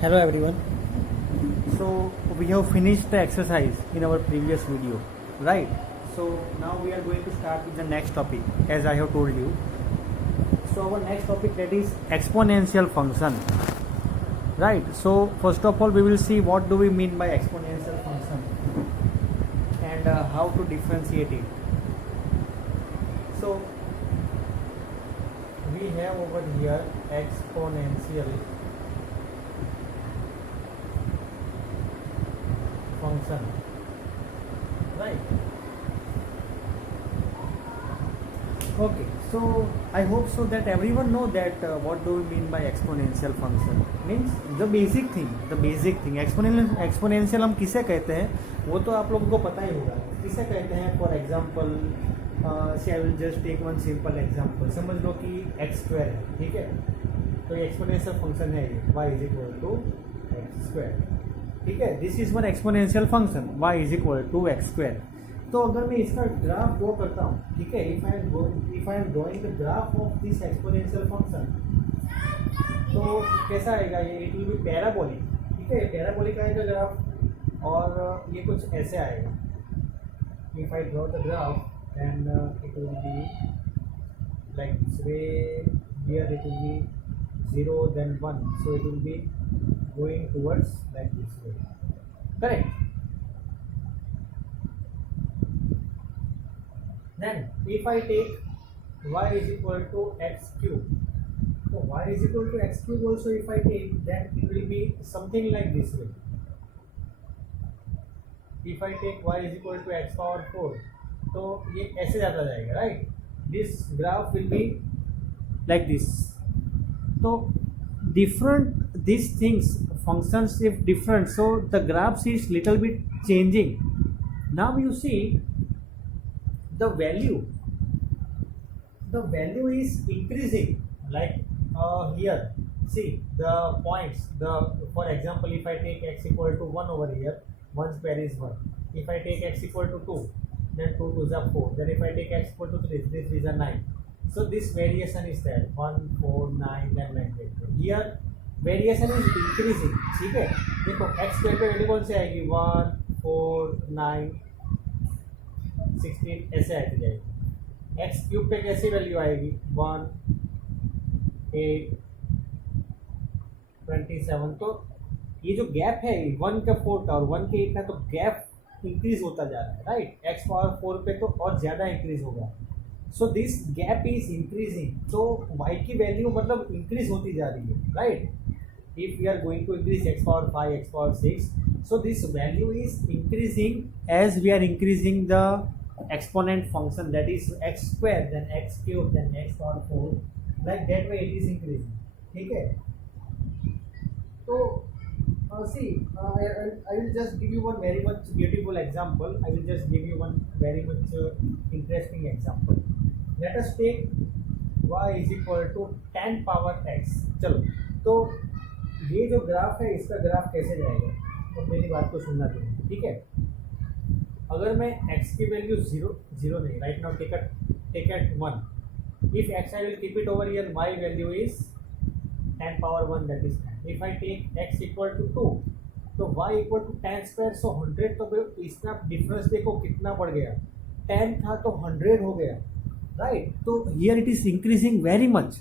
Hello everyone. So we have finished the exercise in our previous video, right? So now we are going to start with the next topic as I have told you. So our next topic, that is exponential function, right? So first of all we will see what do we mean by exponential function and how to differentiate it. So we have over here exponential function, right? Okay, so I hope so that everyone know that what do we mean by exponential function. Means the basic thing exponential हम किसे कहते हैं वो तो आप लोगों को पता ही होगा किसे कहते हैं. फॉर एग्जांपल से I will just take one simple example. समझ लो कि एक्स स्क्वायर है, ठीक है. तो ये एक्सपोनेंशियल फंक्शन है, ये y is equal to x square, ठीक है. This is one exponential function y is equal to x square. तो अगर मैं इसका ग्राफ ड्रॉ करता हूँ, ठीक है, if I am drawing the graph of this exponential function, तो कैसा आएगा ये? इट विल बी पैराबोलिक, ठीक है. पैराबोलिक आएगा ग्राफ और ये कुछ ऐसे आएगा. If I draw the graph and it will be like this way. Here it will be 0 then 1, so it will be going towards like this way, correct. Then if I take y is equal to x cube, so y is equal to x cube also if I take, then it will be something like this way. If I take y is equal to x power 4, तो ये ऐसे जाता जाएगा, right? This graph will be like this. So different these things functions if different, so the graphs is little bit changing. Now you see the value is increasing, like here see the points, for example if I take x equal to 1 over here, 1 square is 1. If I take x equal to 2, then 2 2s are 4. Then if I take x equal to 3, 3 3s are 9. So this variation is there, 1 4 9 then 9. Here variation is increasing, ठीक है. देखो x square पे value कौन सी आएगी? 1 4 9 16 ऐसे आती जाएगी. X cube पे कैसी वैल्यू आएगी? 1 8 27. तो ये जो गैप है 1 का 4 का और 1 के 8 का, तो गैप इंक्रीज होता जा रहा है, राइट. एक्स पावर 4 पे तो और ज़्यादा इंक्रीज होगा. So this gap is increasing. तो y की वैल्यू मतलब इंक्रीज होती जा रही है, right. If we are going to increase x power 5 x power 6, so this value is increasing as we are increasing the exponent function, that is x square then x cube then x power 4, like that way it is increasing, ठीक है. तो see I will just give you one very much beautiful example. I will just give you one very much interesting example. Let us take y is equal to 10 power x. चलो, तो ये जो graph है इसका graph कैसे जाएगा, तो मेरी बात को सुनना चाहिए, ठीक है. अगर मैं x की वैल्यू 0 नहीं, राइट नाउ टेक एट 1. इफ x I will keep it over here, y value is 10 power 1, that is 10. If I take x equal to 2, तो y equal to 10 square, so 100. तो इसका डिफरेंस देखो कितना बढ़ गया. 10 था तो 100 हो गया, राइट. तो here it is increasing very much.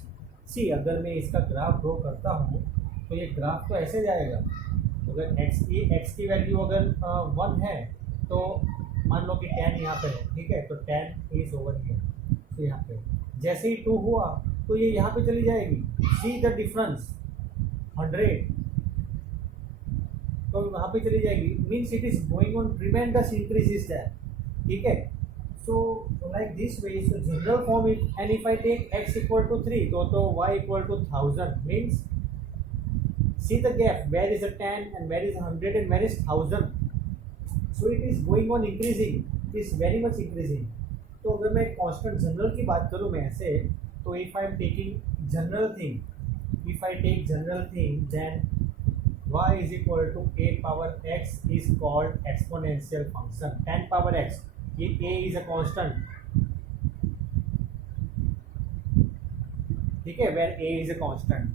See अगर मैं इसका ग्राफ ड्रॉ करता हूँ तो ये ग्राफ तो ऐसे जाएगा. अगर x की वैल्यू अगर 1 है तो मान लो कि 10 यहाँ पे है, ठीक है. तो 10 इज ओवर हियर, तो यहाँ पे जैसे ही 2 हुआ तो ये यहाँ पे चली जाएगी. सी द डिफरेंस 100, तो वहाँ पे चली जाएगी. Means it is going on tremendous increase is that, ठीक है. So like this way is general form it. And if I take x equal to 3, तो y equal to 1000. Means see the gap, where is a 10 and where is 100 and where is 1000. So it is going on increasing, it is very much increasing. तो अगर मैं constant general की बात करूँ मैं ऐसे, तो if I am taking general thing, if I take general thing, then y is equal to a power x is called exponential function. 10 power x, ये a is a constant, ठीक है, where a is a constant.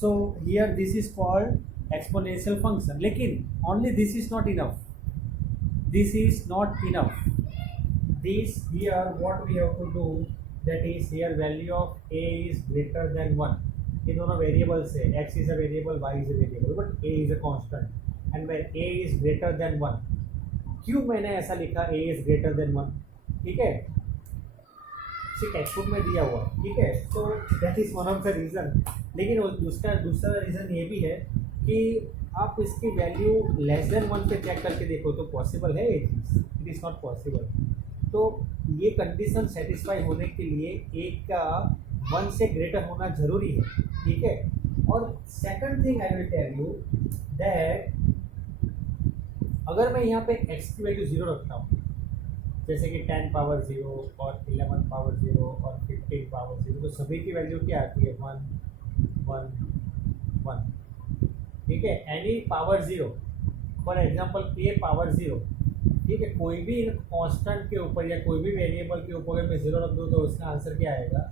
So here this is called exponential function, लेकिन only this is not enough, this is not enough, this here what we have to do, that is here value of a is greater than 1, ये दोनों variables है, x is a variable, y is a variable, but a is a constant and when a is greater than 1, क्यों मैंने ऐसा लिखा a is greater than 1, ठीक है, text book में दिया हुआ, ठीक है, तो that is one of the reason. लेकिन दूसरा रीज़न ये भी है कि आप इसकी वैल्यू लेस देन 1 पे चेक करके देखो तो पॉसिबल है ये चीज़, इट इज़ नॉट पॉसिबल। तो ये कंडीशन सेटिस्फाई होने के लिए एक का 1 से ग्रेटर होना जरूरी है, ठीक है। और second thing I will tell you that अगर मैं यहाँ पे x की वैल्यू 0 रखता हूँ, जैसे कि 10 पावर 0 और 11 पावर 0 और 15 पावर 0, तो सभी की वैल्यू क्या आती है 1 1 1, ठीक है। Any power 0, for example a power 0, ठीक है, कोई भी कांस्टेंट के ऊपर या कोई भी वेरिएबल के ऊपर अगर मैं 0 रख दूँ तो उसका आंसर क्या आएगा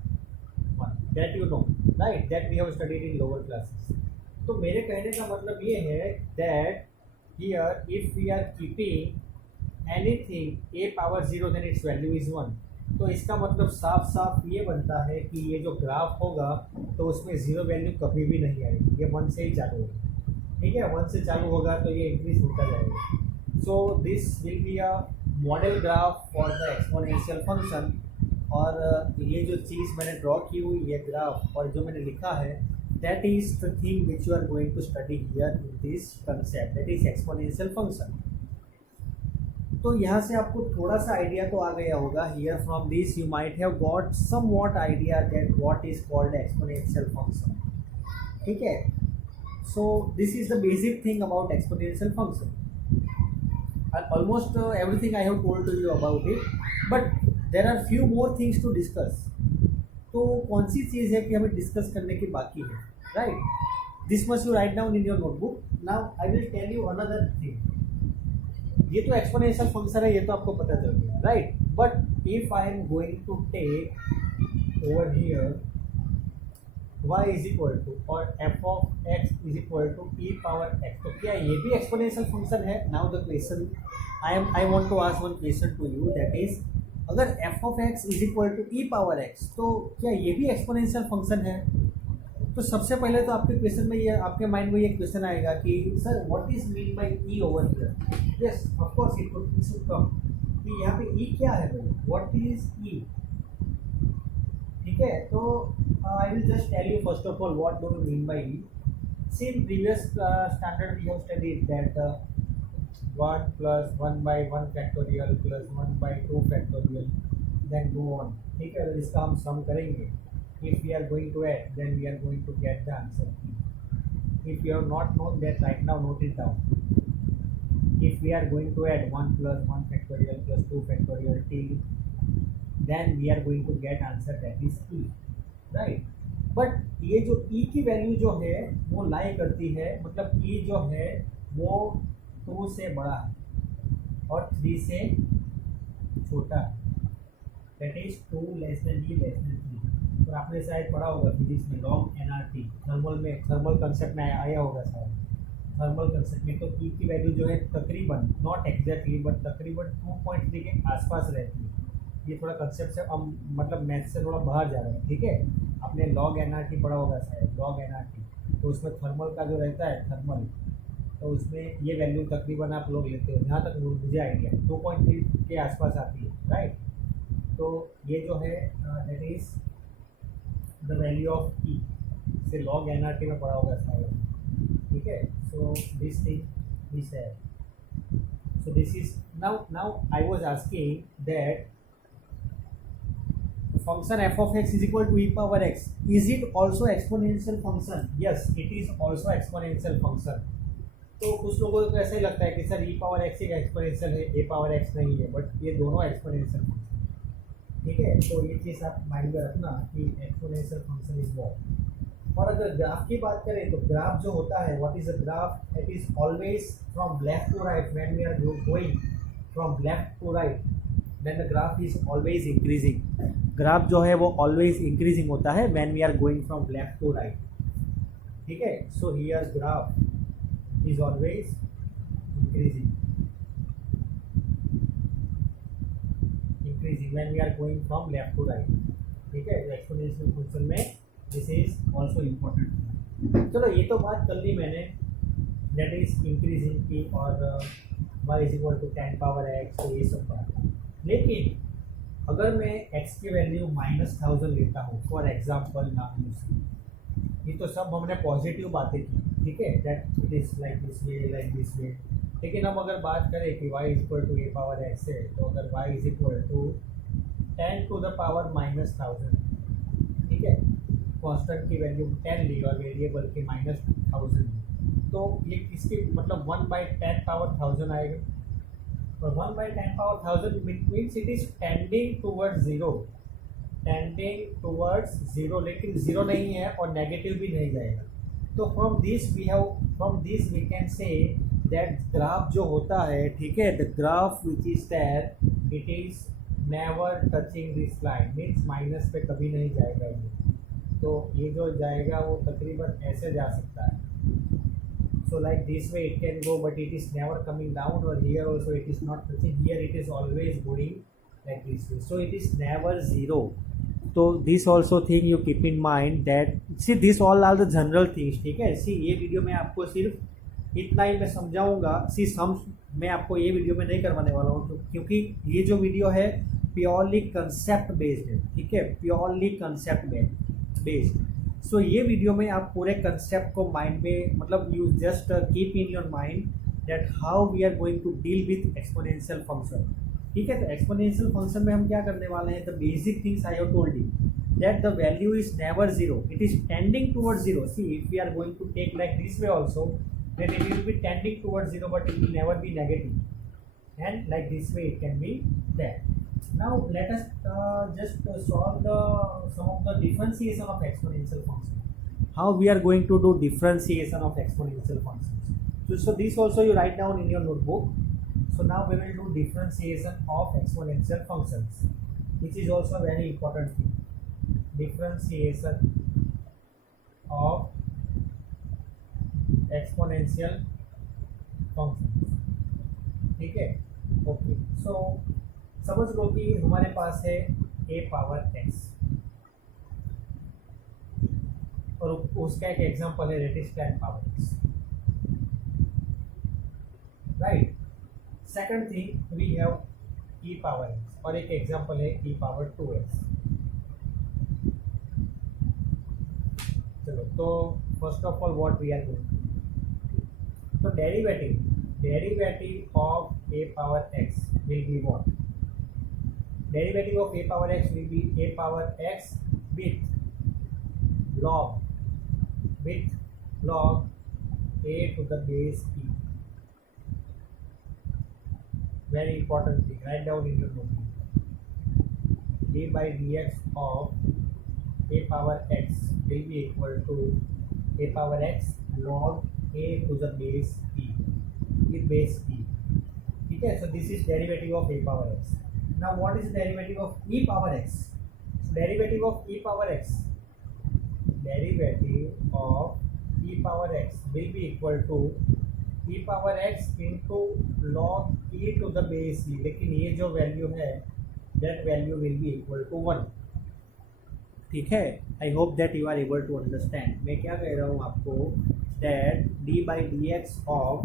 1, that you know, right, that we have studied in lower classes. तो मेरे कहने का मतलब ये है that here if we are keeping anything a power 0 then its value is 1, तो इसका मतलब साफ साफ ये बनता है कि ये जो ग्राफ होगा तो उसमें 0 वैल्यू कभी भी नहीं आएगी, ये 1 से ही चालू होगा, ठीक है, 1 से चालू होगा तो ये इंक्रीज होता जाएगा। So this will be a model graph for the exponential function, और ये जो चीज़ मैंने ड्रॉ की हुई ये ग्राफ और जो मैंने लिखा है that is the thing which you are going to study here in this concept, that is exponential function. तो यहाँ से आपको थोड़ा सा आइडिया तो आ गया होगा, here from this you might have got somewhat idea that what is called exponential function, ठीक है। So this is the basic thing about exponential function, almost everything I have told to you about it, but there are few more things to discuss। तो कौन सी चीज़ है कि हमें discuss करने की बाकी है, right, this must you write down in your notebook. Now I will tell you another thing, ये तो एक्सपोनेंशियल फंक्शन है, ये तो आपको पता चल गया, right, but if I am going to take over here y is equal to और f of x is equal to e power x, तो क्या ये भी एक्सपोनेंशियल फंक्शन है? Now the question I want to ask one question to you, that is अगर f of x is equal to e power x, तो क्या ये भी एक्सपोनेंशियल फंक्शन है? तो सबसे पहले तो आपके क्वेश्चन में ये, आपके माइंड में ये क्वेश्चन आएगा कि sir what is mean by e over here. Yes of course it should come कि यहाँ पे e क्या है भाई, व्हाट इज e, ठीक है। तो I will just tell you first of all what do you mean by e. See in previous standard we have studied that 1 plus 1 by 1 factorial plus 1 by 2 factorial then go on, ठीक है। इसका हम सम करेंगे, if we are going to add then we are going to get the answer e. If you have not known that right now note it down, if we are going to add 1 plus 1 factorial plus 2 factorial till then we are going to get answer that is e, right. But ये जो e की value जो है वो लाई करती है, मतलब e जो है वो 2 से बड़ा है और 3 से छोटा है, that is 2 less than e less than 3। तो आपने शायद पढ़ा होगा फिजिक्स में लॉग एनआरटी, थर्मल में, थर्मल कंसेप्ट में आया होगा शायद, थर्मल कंसेप्ट में तो e की वैल्यू जो है तकरीबन, नॉट एग्जैक्टली बट तकरीबन 2.3 के आसपास रहती है। ये थोड़ा कंसेप्ट से हम मतलब मैथ से थोड़ा बाहर जा रहे हैं, ठीक है। आपने लॉग एनआरटी पढ़ा होगा शायद, लॉग एनआरटी, तो उसमें थर्मल का जो रहता है थर्मल, तो उसमें ये वैल्यू तकरीबन आप लोग लेते हो, जहाँ तक मुझे आइडिया 2.3 के आसपास आती है, राइट। तो ये जो है that is the value of e, से लॉग एनआरटी में पढ़ा होगा शायद, ठीक है। सो दिस थिंग दिस है, so this is now I was asking that function f of x is equal to e power x, is it also exponential function? Yes, it is also exponential function। तो कुछ लोगों को ऐसा ही लगता है कि sir e power x एक exponential है, a पावर x नहीं है, बट ये दोनों एक्सपोनेंशियल फंक्शन, ठीक है। तो ये चीज़ आप माइंड में रखना कि एक्सपोनेंशियल फंक्शन इज व्हाट। और अगर ग्राफ की बात करें तो ग्राफ जो होता है, what is a graph, it is always from left to right, when we are going from left to right then the graph is always increasing. Graph जो है वो ऑलवेज इंक्रीजिंग होता है when we are going from left to right, ठीक है। So here graph is always increasing when we are going from left to right. ठीक है, exponential function में दिस इज ऑल्सो इम्पोर्टेंट। चलो ये तो बात कर ली मैंने, दैट इज इंक्रीजिंग की और y is equal to 10 power x, तो ये सब बात। लेकिन अगर मैं x की वैल्यू -1000 लेता हूँ फॉर एग्जाम्पल नाम, ये तो सब हमने पॉजिटिव बातें की, ठीक है, that it is like this way like this way. लेकिन हम अगर बात करें कि y is equal to a power x है, तो अगर y is equal to 10 to the power -1000, ठीक है, कांस्टेंट की वैल्यू 10 ली और वेरिएबल की -1000, तो ये किसके मतलब 1/10 पावर 1000 आएगा, और 1/10 power 1000 means it is tending towards zero, लेकिन जीरो नहीं है और नेगेटिव भी नहीं जाएगा। तो from this we can say that graph जो होता है, ठीक है, the graph which is there it is never touching this line, means minus पे कभी नहीं जाएगा ये, तो ये जो जाएगा वो तकरीबन ऐसे जा सकता है। So like this way it can go, but it is never coming down, or here also it is not touching, here it is always going like this way, so it is never zero. So this also thing you keep in mind that see these all are the general things, ठीक है। see ये video में आपको सिर्फ इतना ही मैं समझाऊंगा, see सम मैं आपको ये वीडियो में नहीं करवाने वाला हूँ, क्योंकि ये जो वीडियो है प्योरली कंसेप्ट बेस्ड है, ठीक है, प्योरली कंसेप्ट बेस्ड। सो ये वीडियो में आप पूरे कंसेप्ट को माइंड में, मतलब you just keep in your mind that how we are going to deal with exponential function, ठीक है। तो एक्सपोनेंशियल फंक्शन में हम क्या करने वाले हैं, the basic things I have told you that the value is never zero, it is tending towards zero. See if we are going to take like this way also, then it will be tending towards zero, but it will never be negative, and like this way it can be there. Now let us just solve some of the differentiation of exponential function. How we are going to do differentiation of exponential functions. So this also you write down in your notebook. So now we will do differentiation of exponential functions, which is also a very important thing. Differentiation of exponential function, ठीक है, okay. सो समझ लो कि हमारे पास है a power x, और उसका एक एग्जांपल है that is 10 power x, right. Second thing we have e power x, और एक एग्जांपल है e पावर 2x। चलो, तो first of all what we are doing, so derivative of a power x will be what? Derivative of a power x will be a power x with log a to the base e. Very important thing, write down in your notebook. d by dx of a power x will be equal to a power x log a to the base e, with base e, ठीक है। so this is derivative of a power x. now what is derivative of e power x? so derivative of e power x will be equal to e power x into log e to the base e, लेकिन ये जो value है that value will be equal to 1, ठीक है। I hope that you are able to understand. मैं क्या कह रहा हूँ आपको, that d by dx of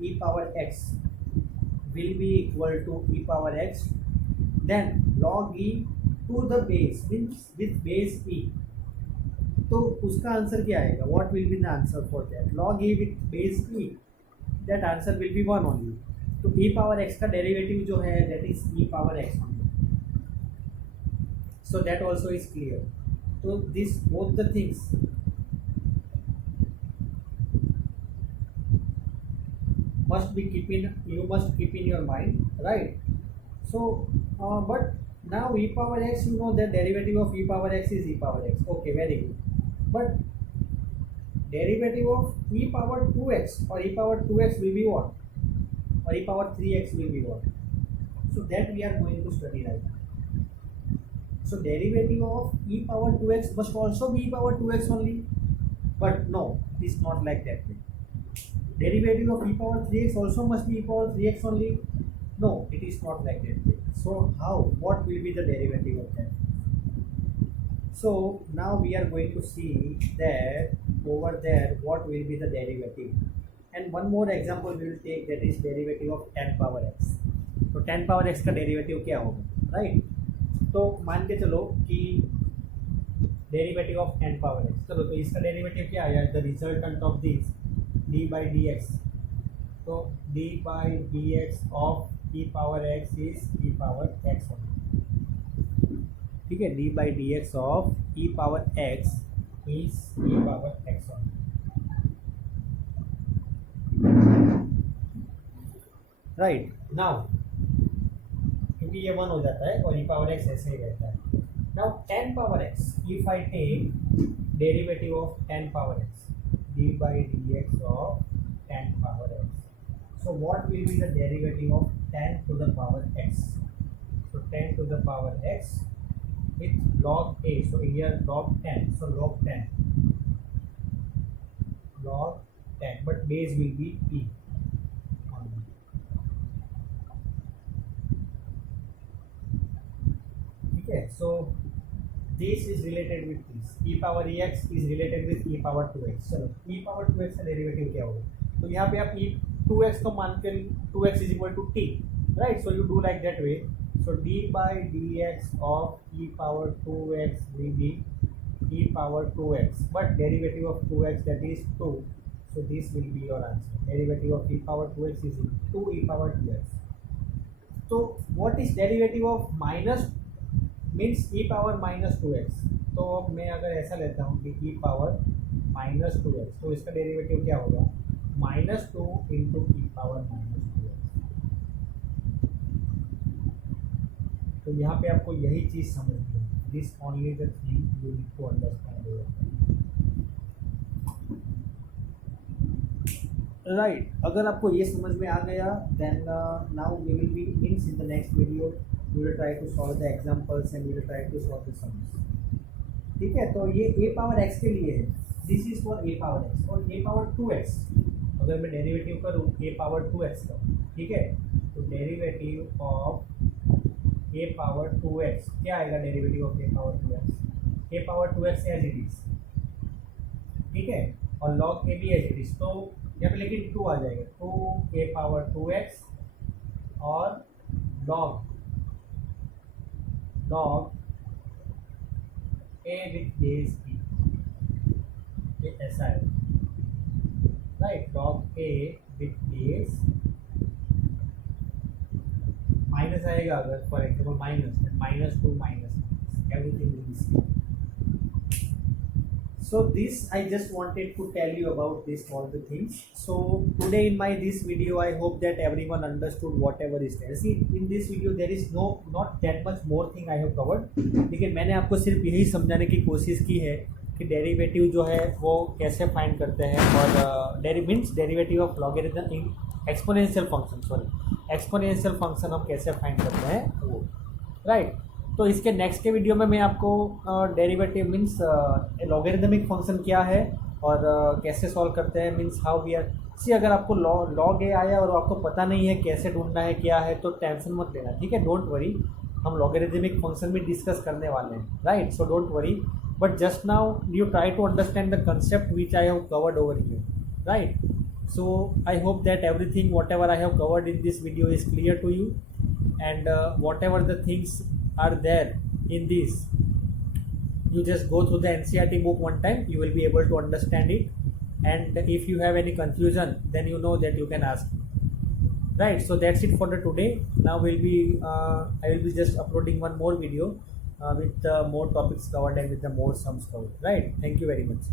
e power x will be equal to e power x, then log e to the base means with base e। तो उसका answer क्या आएगा, what will be the answer for that? log e with base e, that answer will be 1 only। तो e power x का derivative जो है that is e power x only, so that also is clear। so this both the things must keep in your mind, right? so but now e power x, you know the derivative of e power x is e power x, okay, very good, but derivative of e power 2x or e power 2x will be what, or e power 3x will be what? so that we are going to study right now। So derivative of e power 2x must also be e power 2x only, but no, it is not like that way. Derivative of e power 3x also must be e power 3x only. No, it is not like that way. So how, what will be the derivative of that? So now we are going to see that over there what will be the derivative, and one more example we will take, that is derivative of 10 power x. तो 10 power x का derivative क्या होगा, right? तो मान के चलो कि derivative of 10 power x, चलो तो इसका डेरिवेटिव क्या आया, the resultant of this d by dx. तो d by dx of e power x is e power x होगा, ठीक है? d by dx of e power x is e power x होगा, राइट? नाउ क्योंकि ये 1 हो जाता है और e पावर x ऐसे ही रहता है. Now 10 power x, if I take derivative of 10 power x, d by dx of 10 power x. So what will be the derivative of 10 to the power x? So 10 to the power x with log a. So here log 10. So log 10. Log 10. But base will be e. Okay. So this is related with this. E power ex is related with e power 2x. चलो e power 2x का derivative क्या होगा? तो यहाँ पे आप e 2x को मान कर 2x is equal to t, right? So you do like that way. So d by dx of e power 2x will be e power 2x, but derivative of 2x, that is 2. So this will be your answer. Derivative of e power 2x is 2 e power 2x. So what is derivative of minus means E power minus 2x. तो मैं अगर ऐसा लेता हूँ कि ई power minus 2x, तो इसका derivative क्या होगा, minus 2 into e power minus 2x. तो यहाँ पे आपको यही चीज़ समझनी है. This only the thing you need to understand, right? अगर आपको ये समझ में आ गया, then now we will be means in the next video we will try to solve the examples and we will try to solve the sums. ठीक है? तो ये a पावर x के लिए है, this is for a power x. और a power 2x अगर मैं डेरिवेटिव करूँ a पावर 2x का, ठीक है? तो derivative of a power 2x क्या आएगा, derivative of a power 2x, a power 2x as it is, ठीक है? और log a भी एज इट इज. तो यहाँ पे लेकिन 2 आ जाएगा, 2 a पावर 2x और log a with base b, ये ऐसा है, right? log a with base minus आएगा अगर for example minus 2 minus everything will be same. So this I just wanted to tell you about this all the things. So today in my this video I hope that everyone understood whatever is there. See in this video there is not that much more thing I have covered. लेकिन मैंने आपको सिर्फ यही समझाने की कोशिश की है कि डेरिवेटिव जो है वो कैसे फाइंड करते हैं, और derivative of logarithm in exponential function हम कैसे फाइंड करते हैं वो, राइट? तो इसके नेक्स्ट के वीडियो में मैं आपको डेरिवेटिव मीन्स लॉगरिथमिक फंक्शन क्या है और कैसे सॉल्व करते हैं, means how we are see. अगर आपको लॉग ए आया और आपको पता नहीं है कैसे ढूंढना है क्या है, तो टेंशन मत लेना, ठीक है? डोंट वरी, हम लॉगरिथमिक फंक्शन भी डिस्कस करने वाले हैं, right? So don't worry, but just now you try to understand the concept which I have covered over here, right? So I hope that everything whatever I have covered in this video is clear to you, and whatever the things are there in this, you just go through the NCERT book one time, you will be able to understand it, and if you have any confusion then you know that you can ask me, right? So that's it for the today. Now I will be just uploading one more video with more topics covered and with the more sums covered, right? Thank you very much.